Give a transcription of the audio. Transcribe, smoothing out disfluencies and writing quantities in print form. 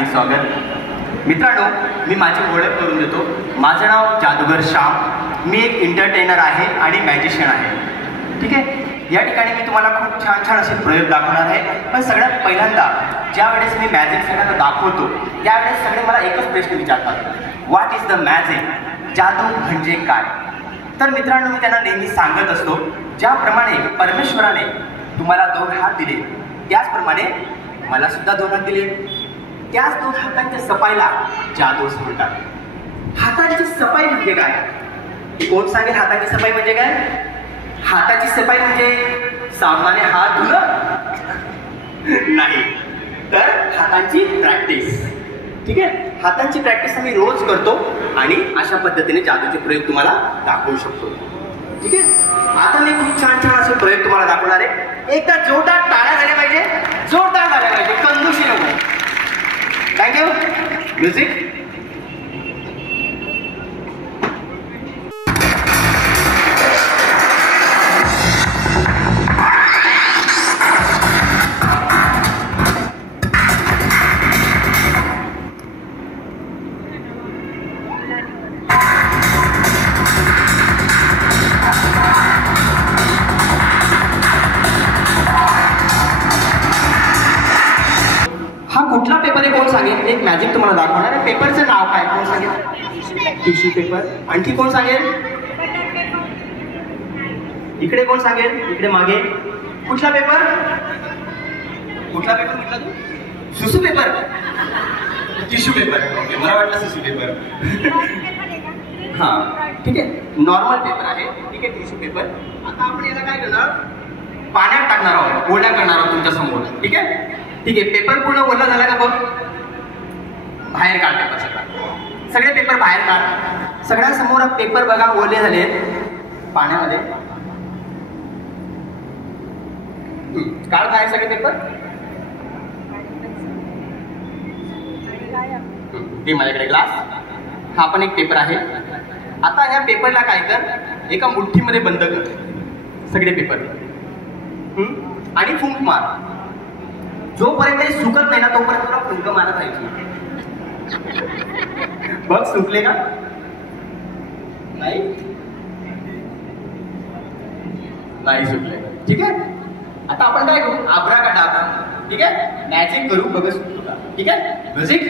हार्दिक स्वागत. मित्रांनो, मी माझी ओळख करून देतो. माझं नाव जादूगर श्याम. मी एक एंटरटेनर आहे आणि मॅजिशियन आहे. ठीक आहे. या ठिकाणी मी तुम्हाला खूप छान छान असे प्रयोग दाखवणार आहे. पण सगळ्यात पहिल्यांदा ज्या वेळेस मी मॅजिक सगळ्यांना दाखवतो त्यावेळेस सगळे मला एकच प्रश्न विचारतात, व्हॉट इज द मॅजिक? जादू म्हणजे काय? तर मित्रांनो, मी त्यांना नेहमी सांगत असतो, ज्याप्रमाणे परमेश्वराने तुम्हाला 2 हात दिले त्याचप्रमाणे मला सुद्धा 2 हात दिले. त्याच 2 हातांच्या सफाईला जादू असं म्हणतात. हातांची सफाई म्हणजे काय? कोण सांगेल हातांची सफाई म्हणजे काय? हाताची सफाई म्हणजे साबणाने हात धुणं नाही, तर हातांची प्रॅक्टिस. ठीक आहे. हातांची प्रॅक्टिस आम्ही रोज करतो आणि अशा पद्धतीने जादूचे प्रयोग तुम्हाला दाखवू शकतो. ठीक आहे. आता मी खूप छान छान असे प्रयोग तुम्हाला दाखवणार आहे. एकदा जोरदार टाळ्या झाल्या पाहिजे, जोरदार झाल्या पाहिजे, कंदुशी नको. थँक्यू. म्युझिक. कुठला पेपर आहे कोण सांगेल? एक मॅजिक तुम्हाला दाखवणार आहे. पेपरचं नाव काय कोण सांगेल? Tissue paper. आणखी कोण सांगेल? इकडे कोण सांगेल? इकडे मागे. कुठला पेपर? कुठला पेपर म्हटला तू? सुसू पेपर. Tissue paper. ओके, मला वाटलं सुसू पेपर. हा, ठीक आहे. नॉर्मल पेपर आहे. ठीक आहे. Tissue paper. आता आपण याला काय करणार? पाण्यात टाकणार आहोत, ओल्या करणार आहोत तुमच्या समोर. ठीक आहे. ठीक आहे. पेपर पूर्ण ओला झाला का बघ. बाहेर काढ पेपर. सगळे पेपर बाहेर काढ. सगळ्यांसमोर पेपर बघा ओले झाले पाण्यामध्ये. काढ बाहेर सगळे पेपर. ते माझ्याकडे ग्लास. हा पण एक पेपर आहे. आता ह्या पेपरला काय कर, एका मुठ्ठीमध्ये बंद कर सगळे पेपर आणि फुंक मार. जोपर्यंत सुकत नाही ना तोपर्यंत तुला फुंक मारत राहायची. बघ सुकले का? नाही, नाही सुकले. ठीक आहे. आता आपण काय करू? आब्राकाडाब्रा. ठीक आहे. मॅजिक करू, बघ सुकतो का. ठीक आहे. म्युझिक.